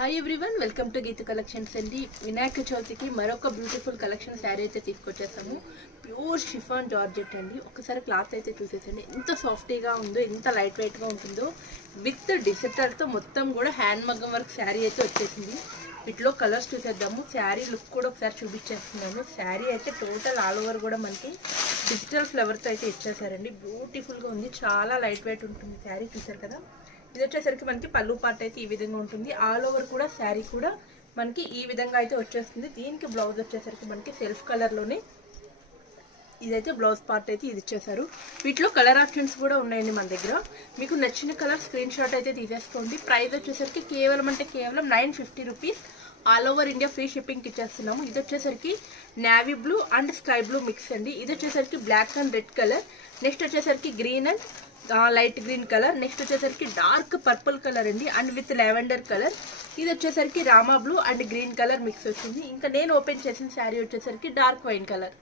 Hi everyone, welcome to Geetha collections అండి. వినాయక చవితికి మరొక బ్యూటిఫుల్ కలెక్షన్ శారీ అయితే తీసుకొచ్చేసాము. ప్యూర్ షిఫాన్ జార్జెట్ అండి. ఒకసారి క్లాత్ అయితే చూసేసండి, ఎంత సాఫ్టీగా ఉందో, ఎంత లైట్ వెయిట్గా ఉంటుందో. విత్ డిజిటల్తో మొత్తం కూడా హ్యాండ్ మగ్గం వర్క్ శారీ అయితే వచ్చేసింది. వీటిలో కలర్స్ చూసేద్దాము. శారీ లుక్ కూడా ఒకసారి చూపించేస్తున్నాను. శారీ అయితే టోటల్ ఆల్ ఓవర్ కూడా మనకి డిజిటల్ ఫ్లవర్తో అయితే ఇచ్చేసారండి. బ్యూటిఫుల్గా ఉంది, చాలా లైట్ వెయిట్ ఉంటుంది శారీ. చూసారు కదా, ఇది వచ్చేసరికి మనకి పళ్ళు పార్ట్ అయితే ఈ విధంగా ఉంటుంది. ఆల్ ఓవర్ కూడా శారీ కూడా మనకి ఈ విధంగా అయితే వచ్చేస్తుంది. దీనికి బ్లౌజ్ వచ్చేసరికి మనకి సెల్ఫ్ కలర్లోనే ఇదైతే బ్లౌజ్ పార్ట్ అయితే ఇది ఇచ్చేసారు. వీటిలో కలర్ ఆప్షన్స్ కూడా ఉన్నాయండి మన దగ్గర. మీకు నచ్చిన కలర్ స్క్రీన్ షాట్ అయితే తీసేసుకోండి. ప్రైస్ వచ్చేసరికి కేవలం 950 rupees. All over India free షిప్పింగ్కి ఇచ్చేస్తున్నాము. ఇది వచ్చేసరికి navy blue and sky blue mix అండి. ఇది వచ్చేసరికి black and red colour. Next వచ్చేసరికి green and light green colour. Next వచ్చేసరికి డార్క్ పర్పుల్ కలర్ అండి, అండ్ విత్ లావెండర్ కలర్. ఇది వచ్చేసరికి Rama blue and green colour mix వచ్చింది. ఇంకా నేను ఓపెన్ చేసిన శారీ వచ్చేసరికి డార్క్ వైన్ కలర్.